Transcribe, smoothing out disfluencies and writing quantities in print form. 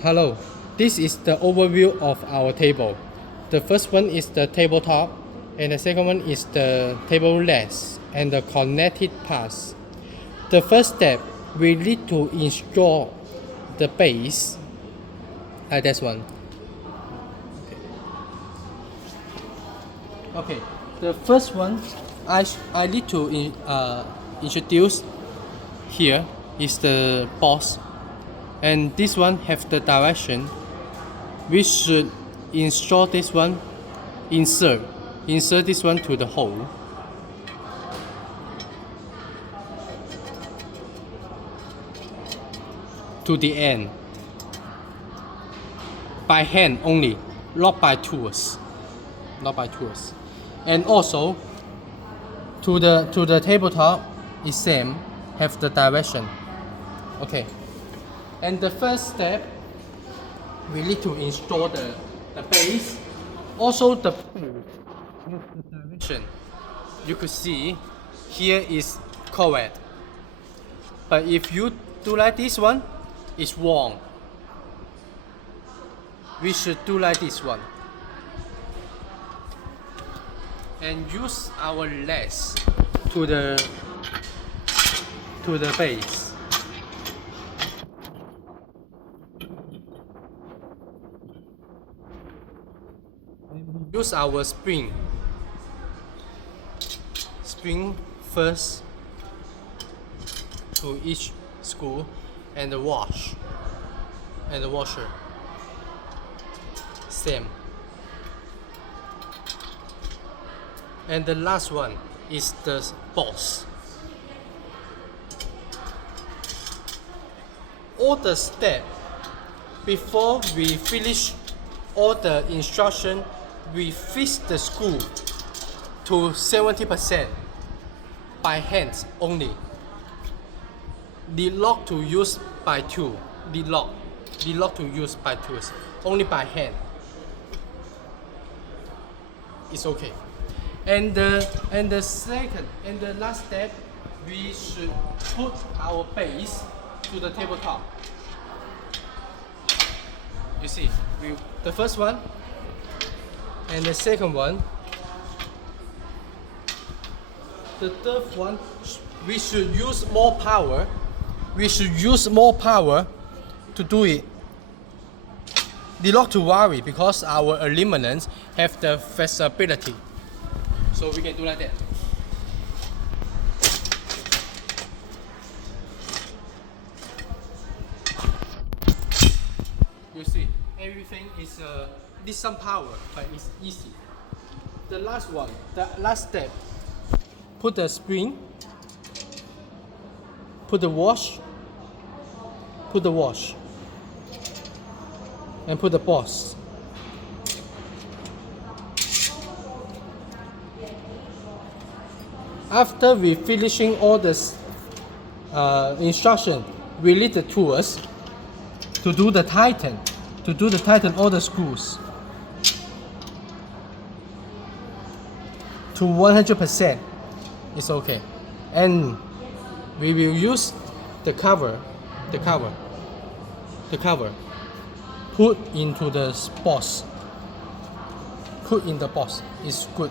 Hello, this is the overview of our table. The first one is the tabletop, and the second one is the table legs and the connected parts. The first step, we need to install the base. That's one. Okay, the first one I need to introduce here is the box, and this one have the direction. We should install this one, insert this one to the hole. To the end. By hand only, not by tools. Not by tools. And also to the tabletop is same, have the direction. Okay. And the first step, we need to install the base. Also the direction. You could see here is correct. But if you do like this one, it's wrong. We should do like this one. And use our legs to the base. Use our spring first to each screw, and the washer same. And the last one is the boss. All the steps before we finish all the instruction, we fix the screw to 70% by hands only. The lock to use by tool. The lock to use by tools. Only by hand. It's okay. And the second and the last step, we should put our base to the tabletop. You see, the first one and the second one. The third one, we should use more power. We should use more power to do it. The not to worry, because our aluminum have the flexibility. So we can do like that. You see, everything is need some power, but it's easy. The last one, the last step, put the spring, put the wash, and put the boss. After we finishing all this instruction, we need the tools to do the tighten, all the screws to 100%. It's okay, and we will use the cover. Put into the box. Put in the box. It's good.